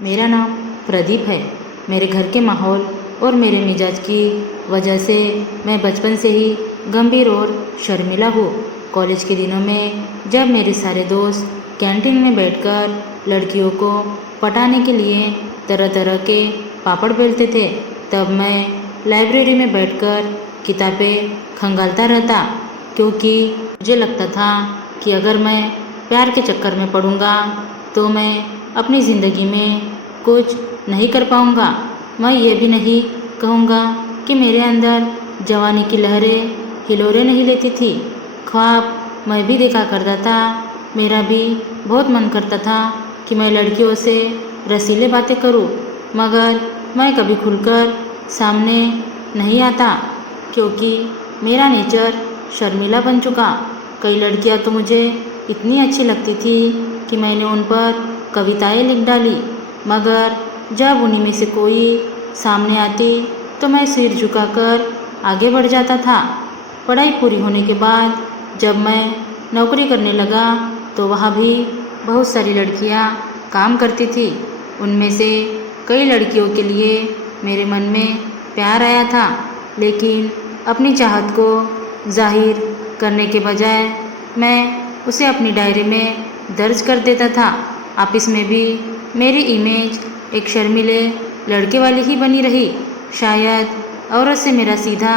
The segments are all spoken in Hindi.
मेरा नाम प्रदीप है। मेरे घर के माहौल और मेरे मिजाज की वजह से मैं बचपन से ही गंभीर और शर्मिला हूँ। कॉलेज के दिनों में जब मेरे सारे दोस्त कैंटीन में बैठकर लड़कियों को पटाने के लिए तरह तरह के पापड़ बेलते थे, तब मैं लाइब्रेरी में बैठकर किताबें खंगालता रहता, क्योंकि मुझे लगता था कि अगर मैं प्यार के चक्कर में पड़ूंगा तो मैं अपनी ज़िंदगी में कुछ नहीं कर पाऊंगा। मैं ये भी नहीं कहूँगा कि मेरे अंदर जवानी की लहरें हिलोरे नहीं लेती थी। ख्वाब मैं भी देखा करता था। मेरा भी बहुत मन करता था कि मैं लड़कियों से रसीले बातें करूं, मगर मैं कभी खुलकर सामने नहीं आता, क्योंकि मेरा नेचर शर्मीला बन चुका। कई लड़कियां तो मुझे इतनी अच्छी लगती थी कि मैंने उन पर कविताएं लिख डाली, मगर जब उन्हीं में से कोई सामने आती तो मैं सिर झुकाकर आगे बढ़ जाता था। पढ़ाई पूरी होने के बाद जब मैं नौकरी करने लगा तो वहाँ भी बहुत सारी लड़कियाँ काम करती थी। उनमें से कई लड़कियों के लिए मेरे मन में प्यार आया था, लेकिन अपनी चाहत को जाहिर करने के बजाय मैं उसे अपनी डायरी में दर्ज कर देता था। ऑफिस में भी मेरी इमेज एक शर्मीले लड़के वाली ही बनी रही। शायद औरत से मेरा सीधा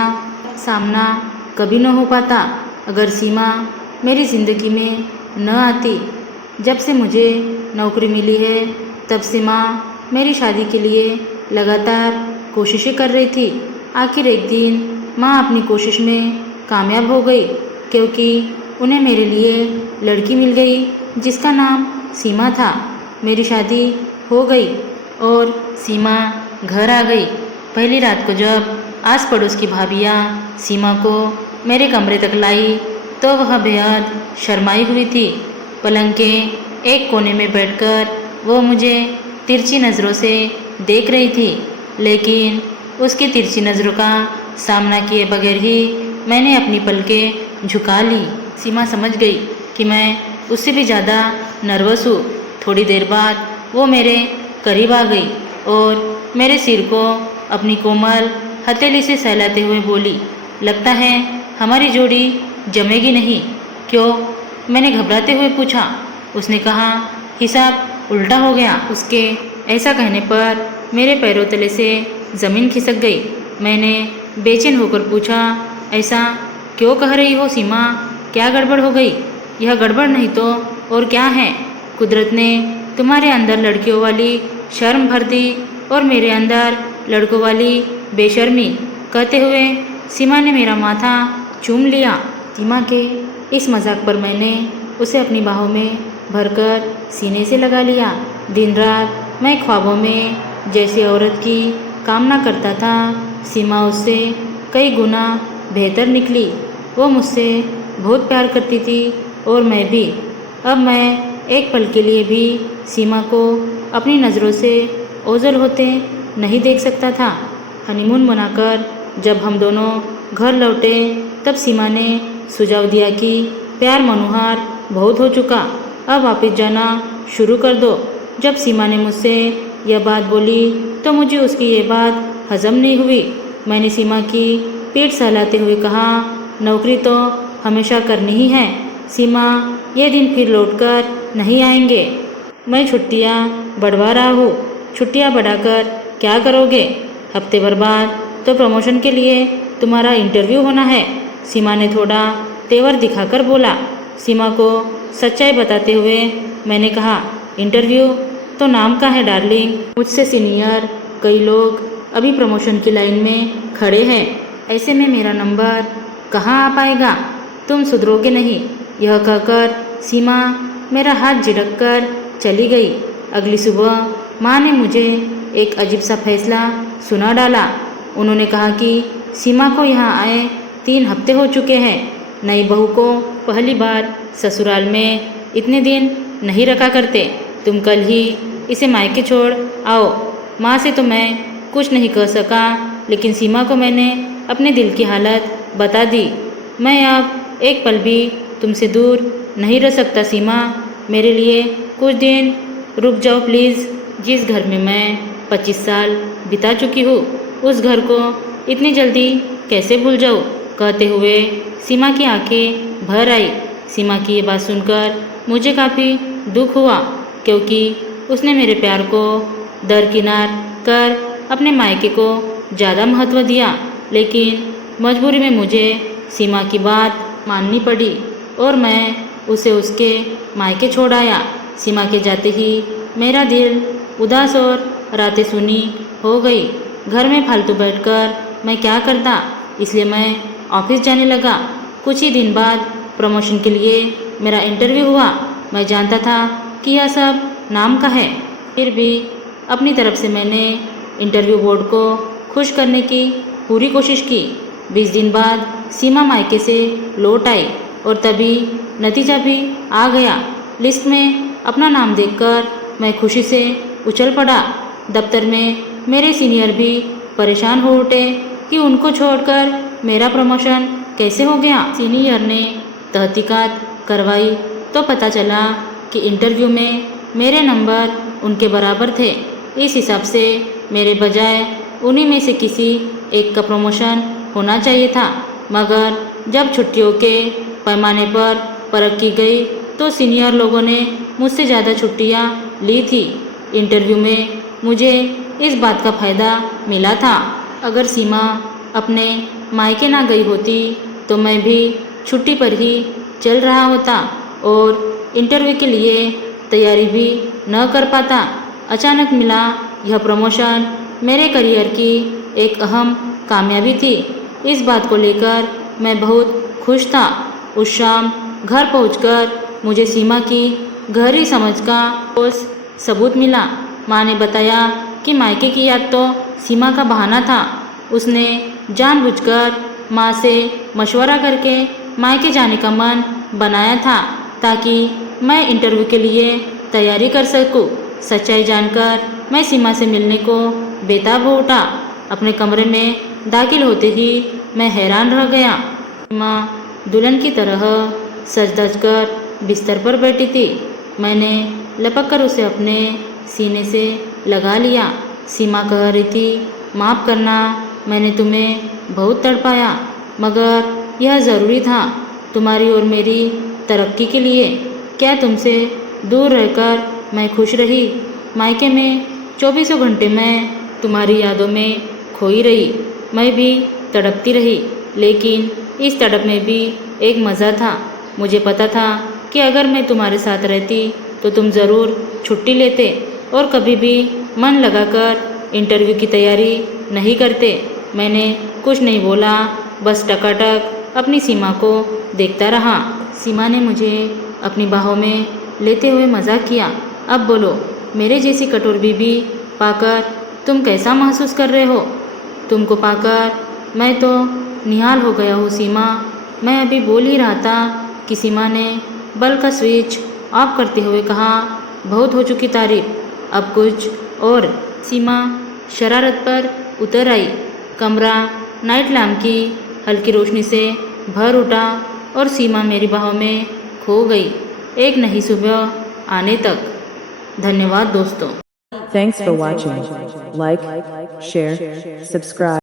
सामना कभी न हो पाता अगर सीमा मेरी ज़िंदगी में न आती। जब से मुझे नौकरी मिली है तब से माँ मेरी शादी के लिए लगातार कोशिशें कर रही थी। आखिर एक दिन माँ अपनी कोशिश में कामयाब हो गई, क्योंकि उन्हें मेरे लिए लड़की मिल गई जिसका नाम सीमा था। मेरी शादी हो गई और सीमा घर आ गई। पहली रात को जब आस पड़ोस की भाभियाँ सीमा को मेरे कमरे तक लाई तो वह बेहद शर्माई हुई थी। पलंग के एक कोने में बैठकर वो मुझे तिरछी नज़रों से देख रही थी, लेकिन उसकी तिरछी नज़रों का सामना किए बगैर ही मैंने अपनी पलकें झुका ली। सीमा समझ गई कि मैं उससे भी ज़्यादा नर्वस हूँ। थोड़ी देर बाद वो मेरे करीब आ गई और मेरे सिर को अपनी कोमल हथेली से सहलाते हुए बोली, लगता है हमारी जोड़ी जमेगी नहीं, क्यों? मैंने घबराते हुए पूछा। उसने कहा, हिसाब उल्टा हो गया। उसके ऐसा कहने पर मेरे पैरों तले से ज़मीन खिसक गई। मैंने बेचैन होकर पूछा, ऐसा क्यों कह रही हो सीमा? क्या गड़बड़ हो गई? यह गड़बड़ नहीं तो और क्या है? कुदरत ने तुम्हारे अंदर लड़कियों वाली शर्म भर दी और मेरे अंदर लड़कों वाली बेशर्मी। कहते हुए सीमा ने मेरा माथा चूम लिया। सीमा के इस मजाक पर मैंने उसे अपनी बाहों में भरकर सीने से लगा लिया। दिन रात मैं ख्वाबों में जैसी औरत की कामना करता था, सीमा उससे कई गुना बेहतर निकली। वो मुझसे बहुत प्यार करती थी और मैं भी। अब मैं एक पल के लिए भी सीमा को अपनी नज़रों से ओझल होते नहीं देख सकता था। हनीमून मनाकर जब हम दोनों घर लौटे तब सीमा ने सुझाव दिया कि प्यार मनोहार बहुत हो चुका, अब वापस जाना शुरू कर दो। जब सीमा ने मुझसे यह बात बोली तो मुझे उसकी ये बात हजम नहीं हुई। मैंने सीमा की पीठ सहलाते हुए कहा, नौकरी तो हमेशा करनी ही है सीमा, ये दिन फिर लौटकर नहीं आएंगे। मैं छुट्टियाँ बढ़वा रहा हूँ। छुट्टियाँ बढ़ाकर क्या करोगे? हफ्ते भर बाद तो प्रमोशन के लिए तुम्हारा इंटरव्यू होना है। सीमा ने थोड़ा तेवर दिखाकर बोला। सीमा को सच्चाई बताते हुए मैंने कहा, इंटरव्यू तो नाम का है डार्लिंग, मुझसे सीनियर कई लोग अभी प्रमोशन की लाइन में खड़े हैं। ऐसे में मेरा नंबर कहाँ आ पाएगा? तुम सुधरोगे नहीं। यह कहकर सीमा मेरा हाथ झिड़क कर चली गई। अगली सुबह माँ ने मुझे एक अजीब सा फैसला सुना डाला। उन्होंने कहा कि सीमा को यहाँ आए 3 हफ्ते हो चुके हैं। नई बहू को पहली बार ससुराल में इतने दिन नहीं रखा करते। तुम कल ही इसे मायके छोड़ आओ। माँ से तो मैं कुछ नहीं कह सका, लेकिन सीमा को मैंने अपने दिल की हालत बता दी। मैं अब एक पल भी तुमसे दूर नहीं रह सकता सीमा, मेरे लिए कुछ दिन रुक जाओ प्लीज़। जिस घर में मैं 25 साल बिता चुकी हूँ, उस घर को इतनी जल्दी कैसे भूल जाऊँ? कहते हुए सीमा की आंखें भर आई। सीमा की ये बात सुनकर मुझे काफ़ी दुख हुआ, क्योंकि उसने मेरे प्यार को दरकिनार कर अपने मायके को ज़्यादा महत्व दिया। लेकिन मजबूरी में मुझे सीमा की बात माननी पड़ी और मैं उसे उसके मायके छोड़ आया। सीमा के जाते ही मेरा दिल उदास और रातें सुनी हो गई। घर में फालतू बैठकर मैं क्या करता, इसलिए मैं ऑफिस जाने लगा। कुछ ही दिन बाद प्रमोशन के लिए मेरा इंटरव्यू हुआ। मैं जानता था कि यह सब नाम का है, फिर भी अपनी तरफ से मैंने इंटरव्यू बोर्ड को खुश करने की पूरी कोशिश की। 20 दिन बाद सीमा मायके से लौट आई और तभी नतीजा भी आ गया। लिस्ट में अपना नाम देखकर मैं खुशी से उछल पड़ा। दफ्तर में मेरे सीनियर भी परेशान हो उठे कि उनको छोड़कर मेरा प्रमोशन कैसे हो गया। सीनियर ने तहकीकात करवाई तो पता चला कि इंटरव्यू में मेरे नंबर उनके बराबर थे। इस हिसाब से मेरे बजाय उन्हीं में से किसी एक का प्रमोशन होना चाहिए था। मगर जब छुट्टियों के पैमाने पर परख की गई तो सीनियर लोगों ने मुझसे ज़्यादा छुट्टियां ली थी। इंटरव्यू में मुझे इस बात का फ़ायदा मिला था। अगर सीमा अपने मायके ना गई होती तो मैं भी छुट्टी पर ही चल रहा होता और इंटरव्यू के लिए तैयारी भी न कर पाता। अचानक मिला यह प्रमोशन मेरे करियर की एक अहम कामयाबी थी। इस बात को लेकर मैं बहुत खुश था। उस शाम घर पहुंचकर मुझे सीमा की गहरी समझ का ठोस सबूत मिला। माँ ने बताया कि मायके की याद तो सीमा का बहाना था। उसने जानबूझकर माँ से मशवरा करके मायके जाने का मन बनाया था ताकि मैं इंटरव्यू के लिए तैयारी कर सकूं। सच्चाई जानकर मैं सीमा से मिलने को बेताब हो उठा। अपने कमरे में दाखिल होते ही मैं हैरान रह गया। सीमा दुल्हन की तरह सज धज कर बिस्तर पर बैठी थी। मैंने लपक कर उसे अपने सीने से लगा लिया। सीमा कह रही थी, माफ़ करना, मैंने तुम्हें बहुत तड़पाया, मगर यह ज़रूरी था तुम्हारी और मेरी तरक्की के लिए। क्या तुमसे दूर रहकर मैं खुश रही? मायके में 24 घंटे मैं तुम्हारी यादों में खोई रही। मैं भी तड़पती रही, लेकिन इस तड़प में भी एक मज़ा था। मुझे पता था कि अगर मैं तुम्हारे साथ रहती तो तुम ज़रूर छुट्टी लेते और कभी भी मन लगाकर इंटरव्यू की तैयारी नहीं करते। मैंने कुछ नहीं बोला, बस टकाटक अपनी सीमा को देखता रहा। सीमा ने मुझे अपनी बाहों में लेते हुए मजाक किया। अब बोलो, मेरे जैसी कठोर बीबी पाकर तुम कैसा महसूस कर रहे हो? तुमको पाकर मैं तो निहाल हो गया हूँ सीमा। मैं अभी बोल ही रहा था कि सीमा ने बल्ब का स्विच ऑफ करते हुए कहा, बहुत हो चुकी तारीफ, अब कुछ और। सीमा शरारत पर उतर आई। कमरा नाइट लैम्प की हल्की रोशनी से भर उठा और सीमा मेरी बाहों में खो गई, एक नई सुबह आने तक। धन्यवाद दोस्तों। Thanks for watching. Like, share, subscribe.